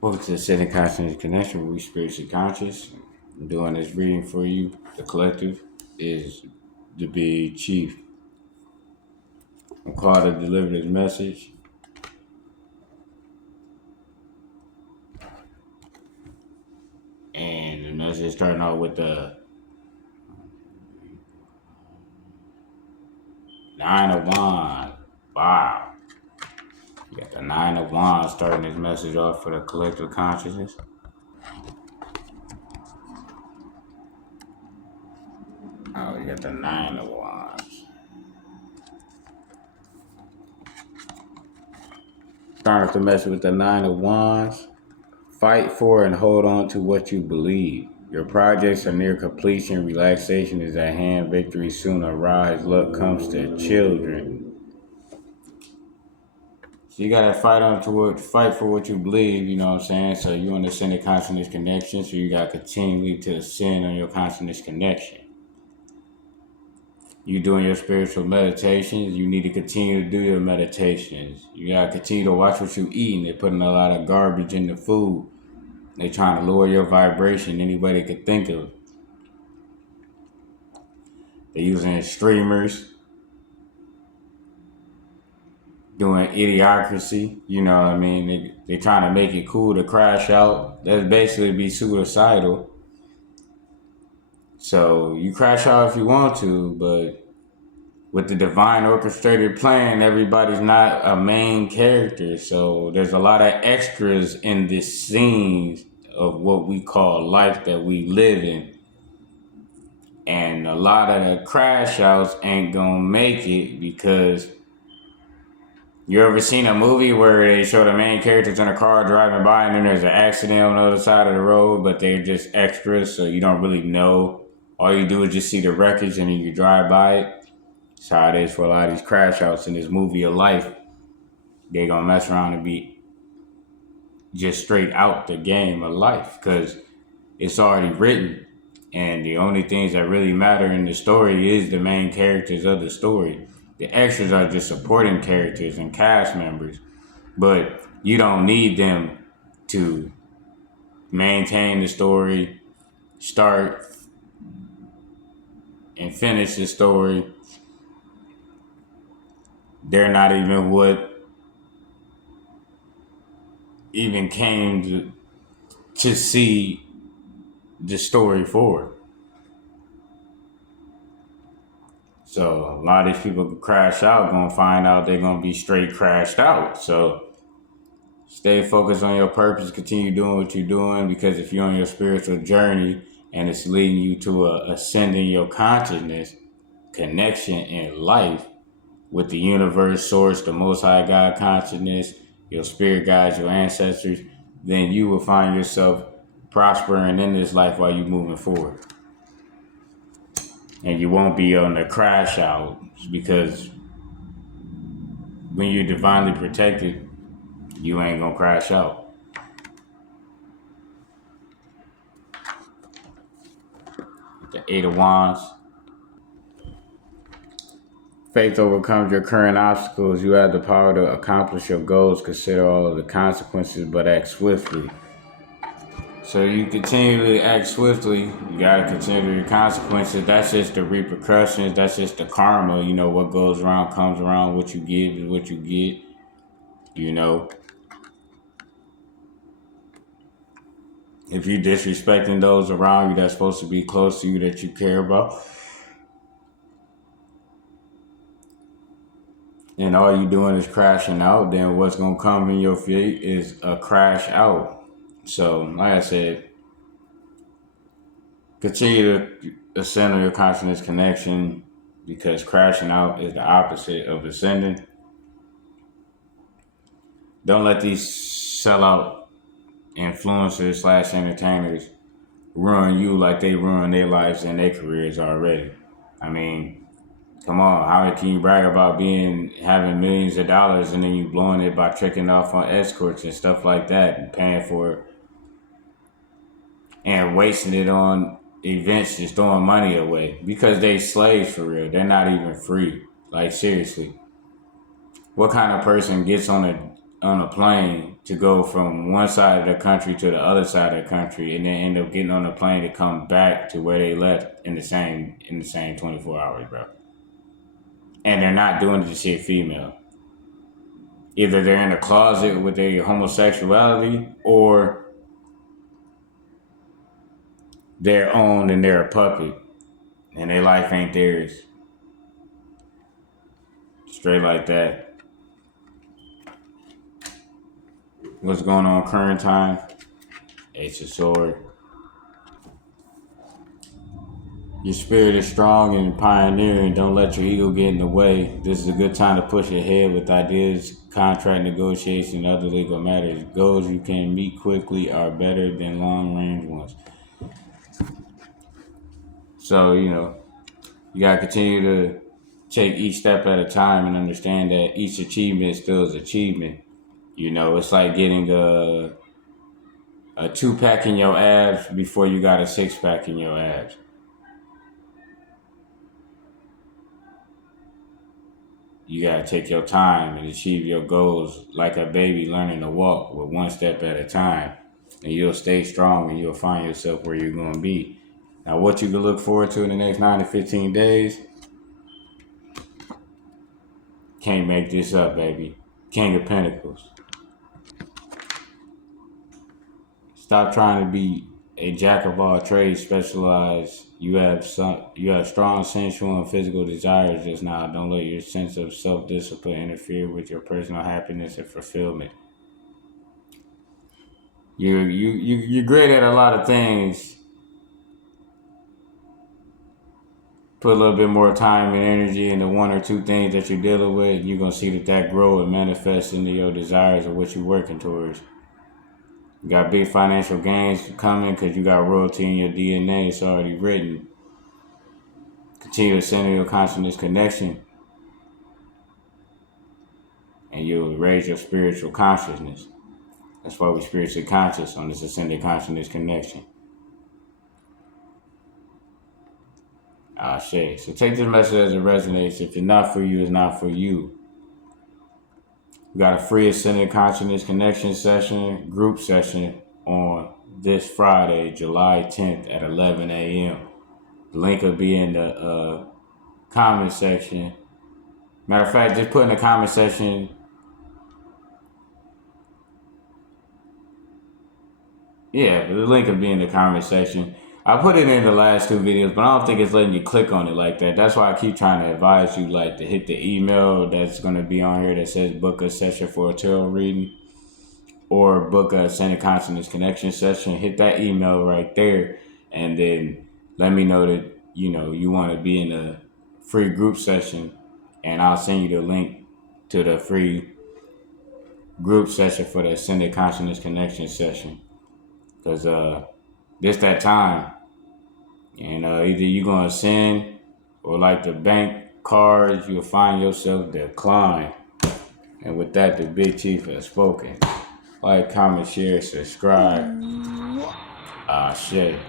Welcome to the Setting Consciousness Connection, where we spiritually conscious. I'm doing this reading for you. The collective is to be chief. I'm called to deliver this message. And the message is starting out with the Nine of Wands. Wow. You got the Nine of Wands starting this message off for the collective consciousness. Oh, you got the Nine of Wands. Starting off the message with the Nine of Wands. Fight for and hold on to what you believe. Your projects are near completion. Relaxation is at hand. Victory soon arrives. Luck comes to children. So you gotta fight for what you believe. You know what I'm saying? So you on the ascended consciousness connection. So you gotta continually to ascend on your consciousness connection. You doing your spiritual meditations. You need to continue to do your meditations. You gotta continue to watch what you eating. They're putting a lot of garbage in the food. They trying to lower your vibration any way they could think of. They're using streamers, doing idiocracy. You know what I mean? They trying to make it cool to crash out. That's basically be suicidal. So you crash out if you want to, but with the divine orchestrated plan, everybody's not a main character. So there's a lot of extras in this scene of what we call life that we live in. And a lot of the crash outs ain't gonna make it because you ever seen a movie where they show the main characters in a car driving by and then there's an accident on the other side of the road, but they're just extras, so you don't really know. All you do is just see the wreckage and then you drive by it. That's how it is for a lot of these crash outs in this movie of life. They're gonna mess around and be just straight out the game of life because it's already written. And the only things that really matter in the story is the main characters of the story. The extras are just supporting characters and cast members. But you don't need them to maintain the story, start and finish the story. They're not even what even came to see the story for. So a lot of these people could crash out, gonna find out they're gonna be straight crashed out. So stay focused on your purpose, continue doing what you're doing, because if you're on your spiritual journey and it's leading you to ascending your consciousness, connection in life with the universe, source, the most high God consciousness, your spirit guides, your ancestors, then you will find yourself prospering in this life while you're moving forward. And you won't be on the crash out because when you're divinely protected, you ain't gonna crash out. The Eight of Wands. Faith overcomes your current obstacles. You have the power to accomplish your goals. Consider all of the consequences, but act swiftly. So you continually act swiftly. You gotta consider your consequences. That's just the repercussions. That's just the karma. You know, what goes around comes around. What you give is what you get. You know, if you're disrespecting those around you that's supposed to be close to you that you care about, and all you doing is crashing out, then what's gonna come in your fate is a crash out. So, like I said, continue to ascend on your consciousness connection because crashing out is the opposite of ascending. Don't let these sellout influencers slash entertainers ruin you like they ruin their lives and their careers already. I mean, come on, how can you brag about having millions of dollars and then you blowing it by tricking off on escorts and stuff like that and paying for it and wasting it on events, just throwing money away because they slaves for real. They're not even free. Like seriously, what kind of person gets on on a plane to go from one side of the country to the other side of the country, and then end up getting on a plane to come back to where they left in the same 24 hours, bro. And they're not doing it to shit female. Either they're in a closet with their homosexuality, or they're owned and they're a puppet, and their life ain't theirs. Straight like that. What's going on current time? Ace of Sword. Your spirit is strong and pioneering. Don't let your ego get in the way. This is a good time to push ahead with ideas, contract negotiation, and other legal matters. Goals you can meet quickly are better than long-range ones. So, you gotta continue to take each step at a time and understand that each achievement still is achievement. It's like getting a 2-pack in your abs before you got a 6-pack in your abs. You gotta take your time and achieve your goals like a baby learning to walk with one step at a time. And you'll stay strong and you'll find yourself where you're gonna be. Now, what you can look forward to in the next 9 to 15 days, can't make this up, baby. King of Pentacles. Stop trying to be a jack of all trades, specialized. You have strong sensual and physical desires just now. Don't let your sense of self-discipline interfere with your personal happiness and fulfillment. You're great at a lot of things. Put a little bit more time and energy into one or two things that you're dealing with, you're gonna see that grow and manifest into your desires or what you're working towards. You got big financial gains coming because you got royalty in your DNA. It's already written. Continue to center your consciousness connection, and you'll raise your spiritual consciousness. That's why we're spiritually conscious on this ascended consciousness connection. Shit. So take this message as it resonates. If it's not for you, it's not for you. We got a free ascended consciousness connection session, group session on this Friday, July 10th at 11 a.m. The link will be in the comment section. Matter of fact, just put in the comment section. Yeah, the link will be in the comment section. I put it in the last two videos, but I don't think it's letting you click on it like that. That's why I keep trying to advise you, to hit the email that's going to be on here that says book a session for a tarot reading, or book a Ascended Consciousness Connection session. Hit that email right there, and then let me know that you want to be in a free group session, and I'll send you the link to the free group session for the Ascended Consciousness Connection session. Because this that time. And either you're going to ascend, or like the bank cards, you'll find yourself decline. And with that, the Big Chief has spoken. Like, comment, share, subscribe. Shit.